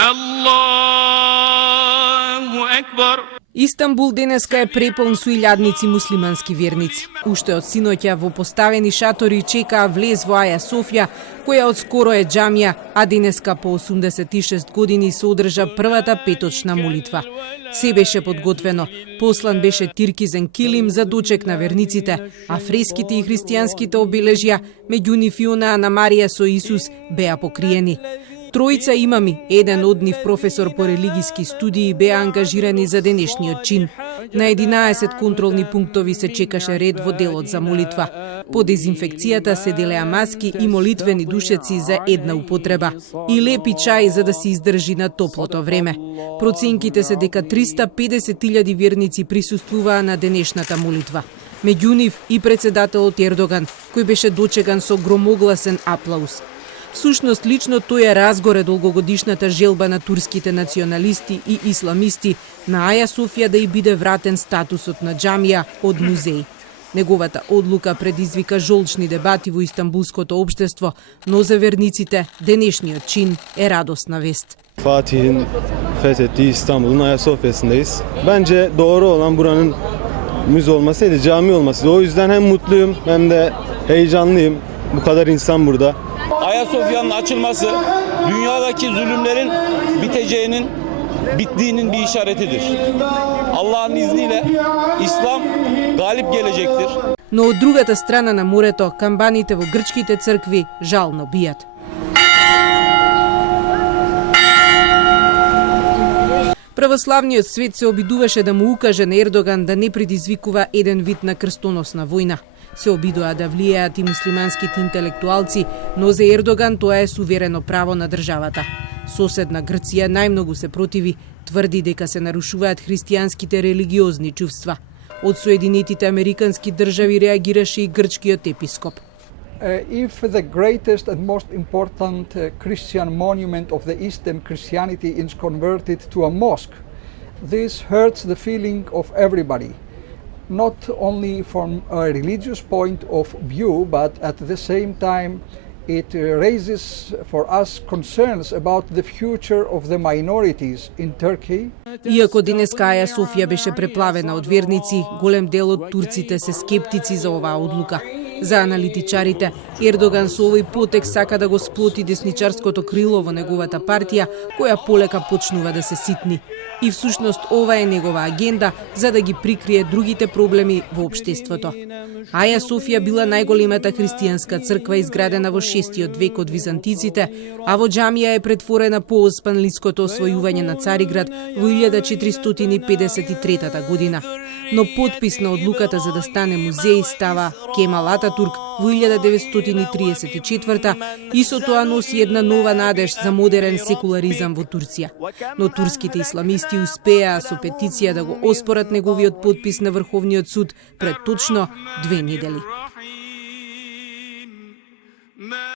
Allahu Ekber. Истанбул денеска е преполн со илјадници муслимански верници. Уште од синоќа во поставени шатори чекаа влез во Аја Софија, која одскоро е џамија, а денеска по 86 години се одржа првата петочна молитва. Се беше подготвено. Послан беше тиркизен килим за дочек на верниците, а фреските и христијанските обележја, меѓу нив и онаа на Марија со Исус, беа покриени. Тројца имами, еден од нив професор по религиски студии, беа ангажирани за денешниот чин. На 11 контролни пунктови се чекаше ред во делот за молитва. По дезинфекцијата се делеа маски и молитвени душеци за една употреба. И лепи чај за да се издржи на топлото време. Проценките се дека 350.000 верници присуствуваа на денешната молитва. Меѓу нив и председателот Ердоган, кој беше дочекан со громогласен аплауз. Всушност, лично тој е разгоре долгогодишната желба на турските националисти и исламисти на Аја Софија да и биде вратен статусот на џамија од музеј. Неговата одлука предизвика жолчни debati во истанбулското општество, но за верниците денешниот чин е радосна вест. Fatih'in fethettiği İstanbul'un Ayasofya'sındayız. Bence doğru olan buranın müze olmasıydı, cami olması. O yüzden hem mutluyum hem de heyecanlıyım. Bu kadar insan burada. Ayasofya'nın açılması dünyadaki zulümlerin bittiğinin bir işaretidir. Allah'ın izniyle İslam galip gelecektir. Но од другата страна на морето, камбаните во грчките цркви жално бијат. Православниот свет се обидуваше да му укаже на Ердоган да не предизвикува еден вид на крстоносна војна. Се обидоа да влијаат и муслиманските интелектуалци, но за Ердоган тоа е суверено право на државата. Соседна Грција најмногу се противи, тврди дека се нарушуваат христијанските религиозни чувства. Од Соединетите Американски држави реагираше и грчкиот епископ. If the greatest and most important Christian monument of the Eastern Christianity is converted to a mosque, this hurts the feeling of everybody, not only from a religious point of view, but at the same time it raises for us concerns about the future of the minorities in Turkey. Иако денеска Аја Софија беше преплавена од верници, голем дел од турците се скептици за оваа одлука. За аналитичарите, Ердоган со овој потек сака да го сплоти десничарското крило во неговата партија, која полека почнува да се ситни. И всушност ова е негова агенда за да ги прикрие другите проблеми во општеството. Аја Софија била најголемата христијанска црква изградена во 6 век од византиците, а во џамија е претворена по Османлиското освојување на Цариград во 1453 година. Но подпис на одлуката за да стане музеј става Кемал Ататурк во 1934 и со тоа носи една нова надеж за модерен секуларизам во Турција. Но турските исламисти успеа со петиција да го оспорат неговиот подпис на Врховниот суд пред точно 2 недели.